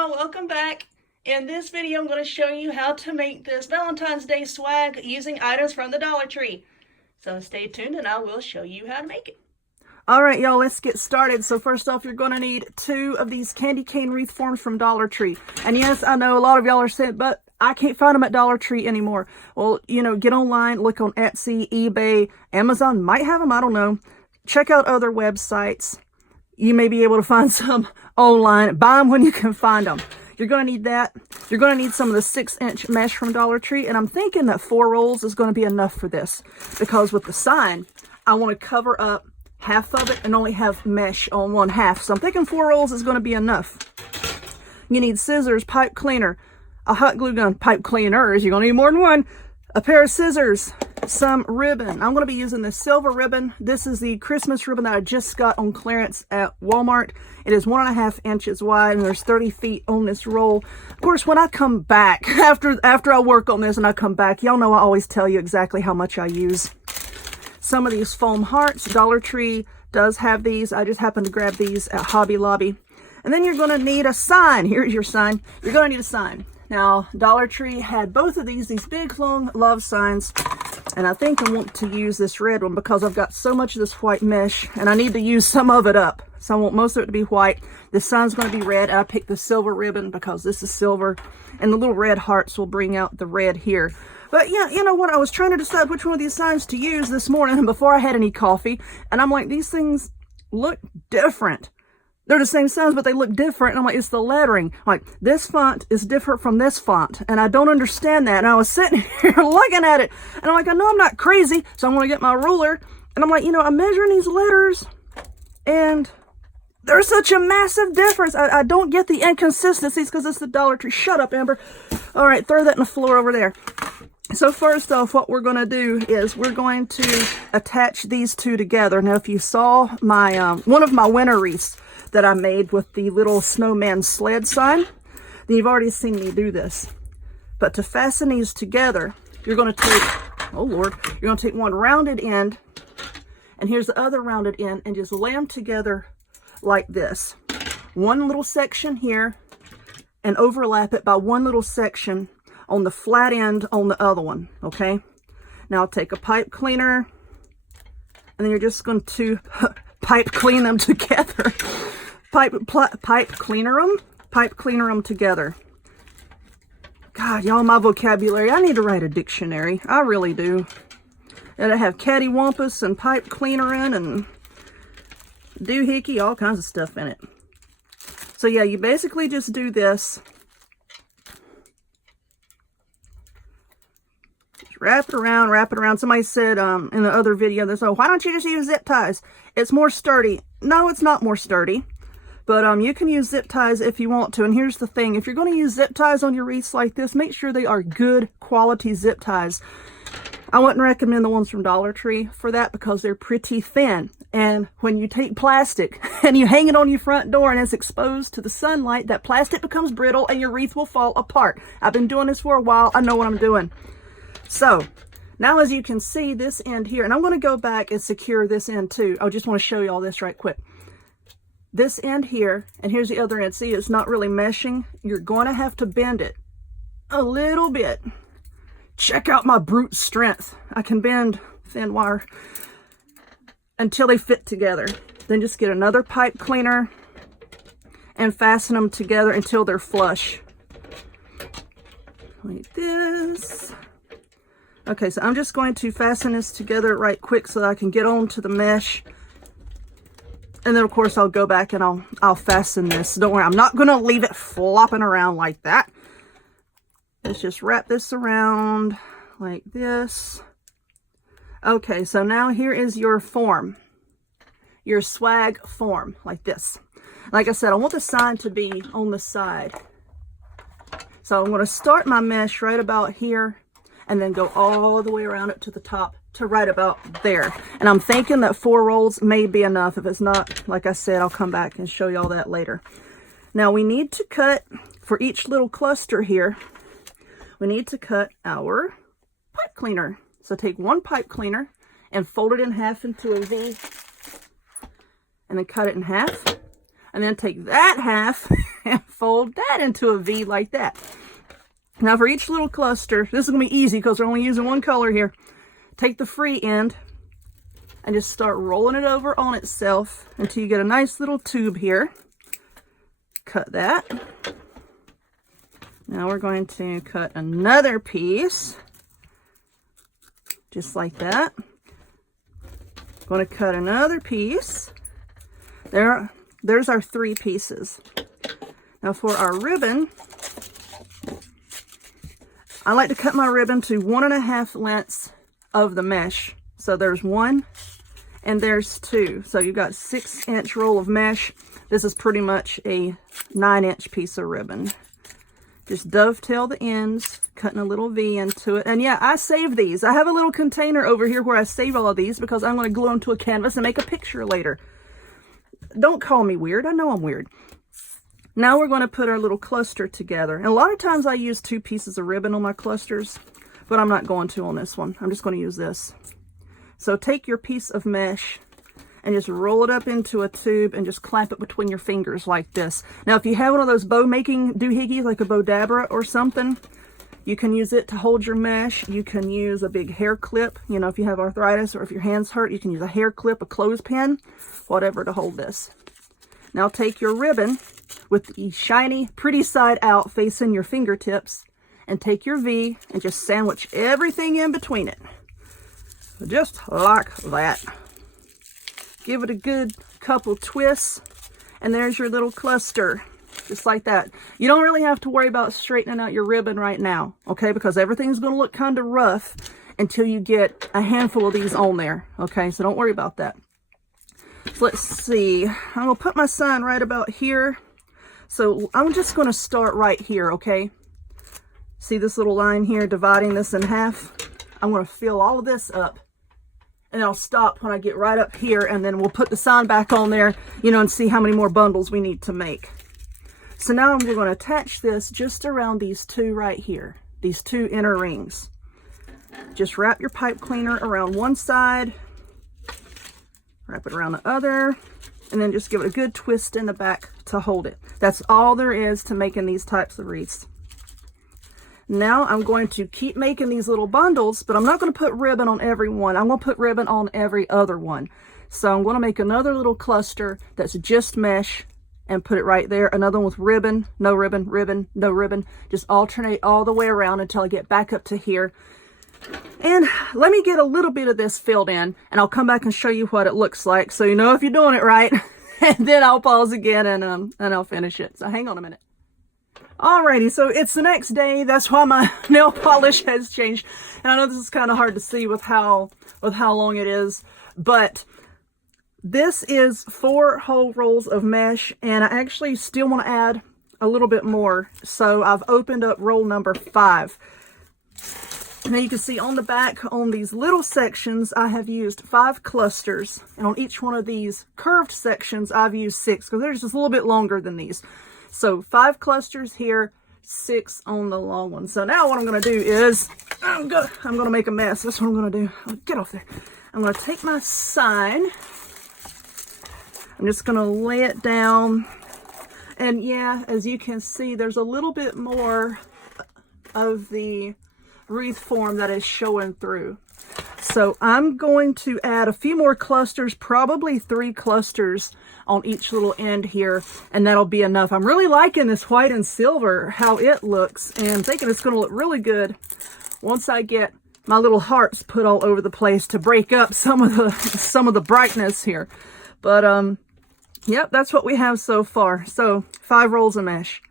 y'all, welcome back. In this video I'm going to show you how to make this Valentine's Day swag using items from the Dollar Tree. So stay tuned and I will show you how to make it. Alright y'all, let's get started. So first off, you're going to need 2 of these candy cane wreath forms from Dollar Tree. And yes, I know a lot of y'all are saying, but I can't find them at Dollar Tree anymore. Well, you know, get online, look on Etsy, eBay, Amazon might have them, I don't know. Check out other websites. You may be able to find some online. Buy them when you can find them. You're going to need that. You're going to need some of the 6-inch mesh from Dollar Tree. And I'm thinking that 4 rolls is going to be enough for this. Because with the sign, I want to cover up half of it and only have mesh on one half. So I'm thinking 4 rolls is going to be enough. You need scissors, pipe cleaner, a hot glue gun, pipe cleaners. You're going to need more than one. A pair of scissors, some ribbon. I'm going to be using this silver ribbon. This is the Christmas ribbon that I just got on clearance at Walmart. It is 1.5 inches wide and there's 30 feet on this roll. Of course, when I come back, after I work on this and I come back, y'all know I always tell you exactly how much I use. Some of these foam hearts, Dollar Tree does have these. I just happened to grab these at Hobby Lobby. And then you're going to need a sign. Here's your sign. You're going to need a sign. Now, Dollar Tree had both of these big, long love signs. And I think I want to use this red one because I've got so much of this white mesh and I need to use some of it up. So I want most of it to be white. This sign's going to be red. And I picked the silver ribbon because this is silver. And the little red hearts will bring out the red here. But yeah, you know what? I was trying to decide which one of these signs to use this morning before I had any coffee. And I'm like, these things look different. They're the same signs, but they look different. And I'm like, it's the lettering. Like, this font is different from this font. And I don't understand that. And I was sitting here looking at it. And I'm like, I know I'm not crazy. So I'm going to get my ruler. And I'm like, you know, I'm measuring these letters. And there's such a massive difference. I don't get the inconsistencies because it's the Dollar Tree. Shut up, Amber. All right, throw that in the floor over there. So first off, what we're going to do is we're going to attach these two together. Now, if you saw my one of my winter wreaths that I made with the little snowman sled sign, then you've already seen me do this. But to fasten these together, you're going to take, oh Lord, you're going to take one rounded end, and here's the other rounded end, and just lay them together like this. One little section here, and overlap it by one little section on the flat end on the other one, okay? Now take a pipe cleaner, and then you're just going to pipe clean them together. Pipe cleaner them together. God, y'all, my vocabulary, I need to write a dictionary. I really do. And I have cattywampus and pipe cleanerin' and doohickey, all kinds of stuff in it. So yeah, you basically just do this. Wrap it around. Somebody said in the other video, they said, why don't you just use zip ties? It's more sturdy. No, it's not more sturdy. But you can use zip ties if you want to. And here's the thing. If you're going to use zip ties on your wreaths like this, make sure they are good quality zip ties. I wouldn't recommend the ones from Dollar Tree for that because they're pretty thin. And when you take plastic and you hang it on your front door and it's exposed to the sunlight, that plastic becomes brittle and your wreath will fall apart. I've been doing this for a while. I know what I'm doing. So, now as you can see, this end here, and I'm going to go back and secure this end too. I just want to show you all this right quick. This end here, and here's the other end. See, it's not really meshing. You're going to have to bend it a little bit. Check out my brute strength. I can bend thin wire until they fit together. Then just get another pipe cleaner and fasten them together until they're flush. Like this. Okay, so I'm just going to fasten this together right quick so that I can get onto the mesh. And then, of course, I'll go back and I'll fasten this. Don't worry, I'm not going to leave it flopping around like that. Let's just wrap this around like this. Okay, so now here is your form. Your swag form, like this. Like I said, I want the sign to be on the side. So I'm going to start my mesh right about here and then go all the way around it to the top to right about there. And I'm thinking that 4 rolls may be enough. If it's not, like I said, I'll come back and show you all that later. Now we need to cut, for each little cluster here, we need to cut our pipe cleaner. So take one pipe cleaner and fold it in half into a V. And then cut it in half. And then take that half and fold that into a V like that. Now for each little cluster, this is going to be easy because we're only using one color here. Take the free end and just start rolling it over on itself until you get a nice little tube here. Cut that. Now we're going to cut another piece, just like that. Going to cut another piece. There's our 3 pieces. Now for our ribbon, I like to cut my ribbon to 1.5 lengths of the mesh. So there's 1 and there's 2. So you've got 6-inch roll of mesh. This is pretty much a 9-inch piece of ribbon. Just dovetail the ends, cutting a little V into it. And yeah, I save these. I have a little container over here where I save all of these because I'm going to glue them to a canvas and make a picture later. Don't call me weird. I know I'm weird. Now we're going to put our little cluster together. And a lot of times I use 2 pieces of ribbon on my clusters, but I'm not going to on this one. I'm just going to use this. So take your piece of mesh and just roll it up into a tube and just clamp it between your fingers like this. Now, if you have one of those bow making doohickeys, like a Bodabra or something, you can use it to hold your mesh. You can use a big hair clip. You know, if you have arthritis or if your hands hurt, you can use a hair clip, a clothespin, whatever to hold this. Now take your ribbon with the shiny, pretty side out facing your fingertips and take your V and just sandwich everything in between it. Just like that. Give it a good couple twists, and there's your little cluster, just like that. You don't really have to worry about straightening out your ribbon right now, okay, because everything's going to look kind of rough until you get a handful of these on there, okay, so don't worry about that. So let's see, I'm going to put my sign right about here, so I'm just going to start right here, okay. See this little line here dividing this in half? I'm going to fill all of this up. And I'll stop when I get right up here, and then we'll put the sign back on there, you know, and see how many more bundles we need to make. So now we're going to attach this just around these 2 right here, these 2 inner rings. Just wrap your pipe cleaner around one side, wrap it around the other, and then just give it a good twist in the back to hold it. That's all there is to making these types of wreaths. Now I'm going to keep making these little bundles, but I'm not going to put ribbon on every one. I'm going to put ribbon on every other one. So I'm going to make another little cluster that's just mesh and put it right there. Another one with ribbon, no ribbon, ribbon, no ribbon. Just alternate all the way around until I get back up to here. And let me get a little bit of this filled in, and I'll come back and show you what it looks like so you know if you're doing it right. And then I'll pause again and I'll finish it. So hang on a minute. Alrighty, so it's the next day. That's why my nail polish has changed. And I know this is kind of hard to see with how long it is, but this is 4 whole rolls of mesh, and I actually still want to add a little bit more. So I've opened up roll number 5. Now you can see on the back, on these little sections, I have used 5 clusters, and on each one of these curved sections, I've used 6, because they're just a little bit longer than these. So 5 clusters here, 6 on the long one. So now what I'm going to do is, I'm going to make a mess. That's what I'm going to do. Oh, get off there. I'm going to take my sign. I'm just going to lay it down. And yeah, as you can see, there's a little bit more of the wreath form that is showing through. So I'm going to add a few more clusters, probably 3 clusters on each little end here, and that'll be enough. I'm really liking this white and silver, how it looks, and thinking it's going to look really good once I get my little hearts put all over the place to break up some of the brightness here. But yep, that's what we have so far. So 5 rolls of mesh.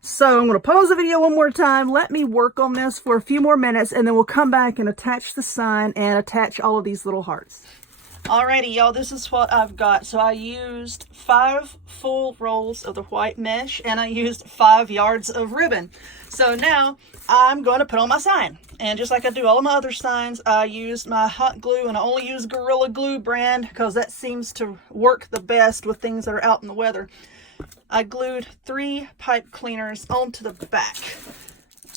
So I'm going to pause the video one more time. Let me work on this for a few more minutes, and then we'll come back and attach the sign and attach all of these little hearts. Alrighty, y'all, this is what I've got. So I used 5 full rolls of the white mesh, and I used 5 yards of ribbon. So now I'm going to put on my sign. And just like I do all of my other signs, I used my hot glue, and I only use Gorilla Glue brand because that seems to work the best with things that are out in the weather. I glued 3 pipe cleaners onto the back.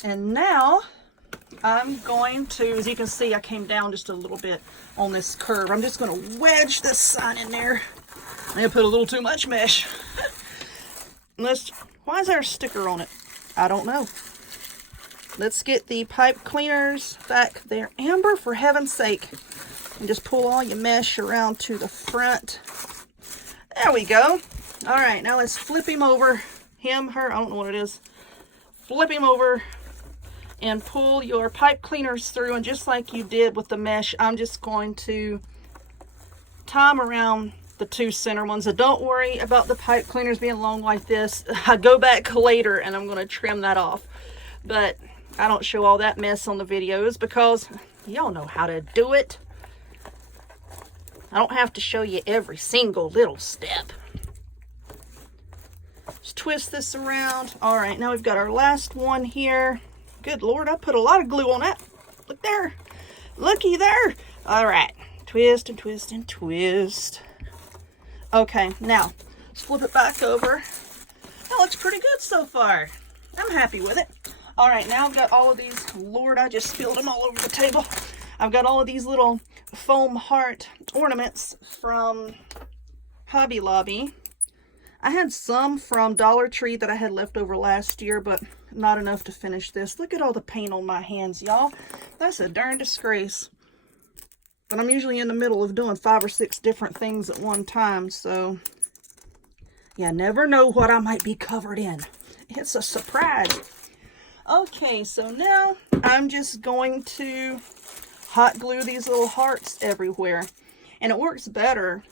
And now I'm going to, as you can see, I came down just a little bit on this curve. I'm just going to wedge this sign in there. I'm going to put a little too much mesh. Why is there a sticker on it? I don't know. Let's get the pipe cleaners back there. Amber, for heaven's sake. And just pull all your mesh around to the front. There we go. All right, now let's flip him over. Him, her, I don't know what it is. Flip him over and pull your pipe cleaners through. And just like you did with the mesh, I'm just going to tie them around the two center ones. So don't worry about the pipe cleaners being long like this. I go back later and I'm going to trim that off. But I don't show all that mess on the videos because y'all know how to do it. I don't have to show you every single little step. Just twist this around. All right, now we've got our last one here. Good Lord, I put a lot of glue on that. Look there. Looky there. All right, twist and twist and twist. Okay, now let's flip it back over. That looks pretty good so far. I'm happy with it. All right, now I've got all of these. Lord, I just spilled them all over the table. I've got all of these little foam heart ornaments from Hobby Lobby. I had some from Dollar Tree that I had left over last year, but not enough to finish this. Look at all the paint on my hands, y'all. That's a darn disgrace. But I'm usually in the middle of doing 5 or 6 different things at one time, so you never know what I might be covered in. It's a surprise. Okay, so now I'm just going to hot glue these little hearts everywhere. And it works better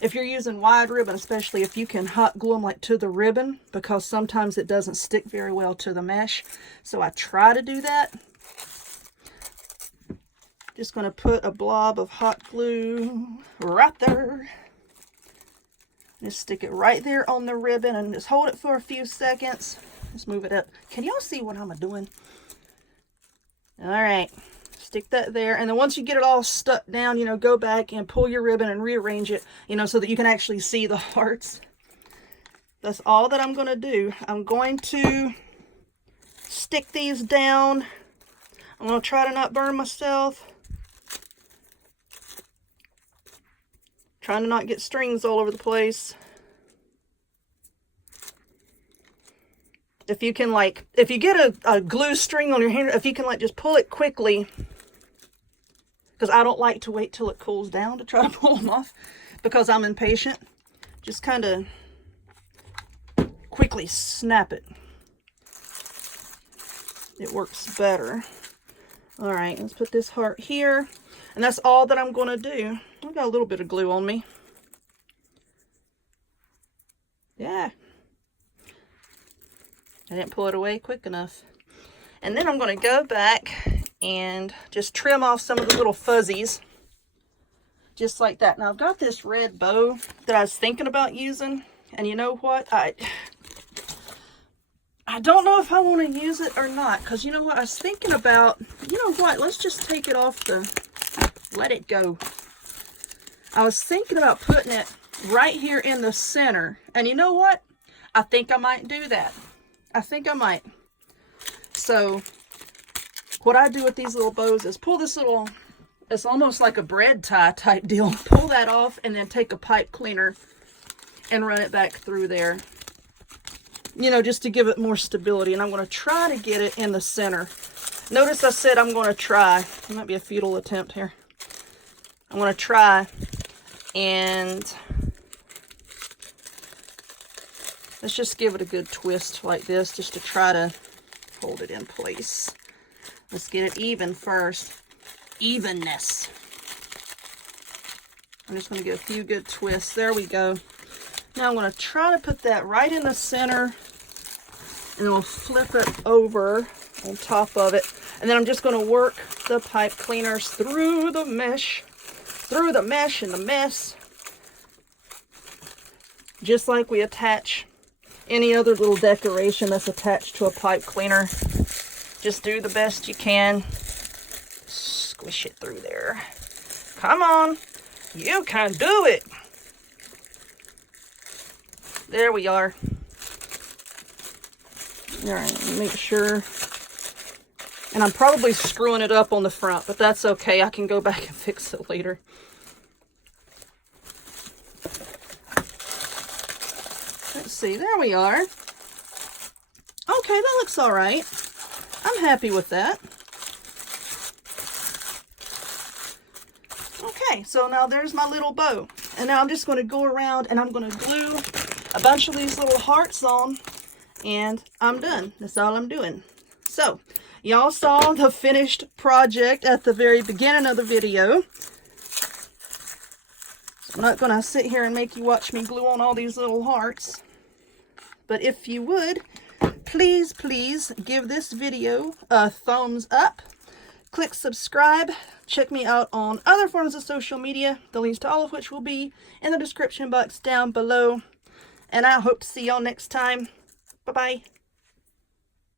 if you're using wide ribbon, especially if you can hot glue them like to the ribbon, because sometimes it doesn't stick very well to the mesh. So I try to do that. Just going to put a blob of hot glue right there. Just stick it right there on the ribbon and just hold it for a few seconds. Let's move it up. Can y'all see what I'm doing? All right, stick that there. And then once you get it all stuck down, you know, go back and pull your ribbon and rearrange it, you know, so that you can actually see the hearts. That's all that I'm going to do. I'm going to stick these down. I'm going to try to not burn myself. Trying to not get strings all over the place. If you can, like, if you get a glue string on your hand, if you can, like, just pull it quickly, because I don't like to wait till it cools down to try to pull them off, because I'm impatient. Just kind of quickly snap it. It works better. All right, let's put this heart here, and that's all that I'm going to do. I've got a little bit of glue on me. Yeah. I didn't pull it away quick enough. And then I'm going to go back and just trim off some of the little fuzzies. Just like that. Now I've got this red bow that I was thinking about using. And you know what? I don't know if I want to use it or not. Because you know what? I was thinking about, you know what? Let's just take it off let it go. I was thinking about putting it right here in the center. And you know what? I think I might do that. I think I might. So what I do with these little bows is pull this little, it's almost like a bread tie type deal. Pull that off and then take a pipe cleaner and run it back through there. You know, just to give it more stability. And I'm going to try to get it in the center. Notice I said I'm going to try. It might be a futile attempt here. I'm going to try and let's just give it a good twist like this, just to try to hold it in place. Let's get it even first. Evenness. I'm just going to get a few good twists. There we go. Now I'm going to try to put that right in the center, and we'll flip it over on top of it. And then I'm just going to work the pipe cleaners through the mesh and the mess, just like we attach any other little decoration that's attached to a pipe cleaner. Just do the best you can. Squish it through there. Come on. You can do it. There we are. All right, make sure. And I'm probably screwing it up on the front, but that's okay. I can go back and fix it later. Let's see, there we are. Okay, that looks all right. I'm happy with that. Okay, so now there's my little bow. And now I'm just going to go around and I'm going to glue a bunch of these little hearts on. And I'm done. That's all I'm doing. So, y'all saw the finished project at the very beginning of the video. I'm not going to sit here and make you watch me glue on all these little hearts. But if you would, please give this video a thumbs up. Click subscribe. Check me out on other forms of social media, the links to all of which will be in the description box down below. And I hope to see y'all next time. Bye-bye.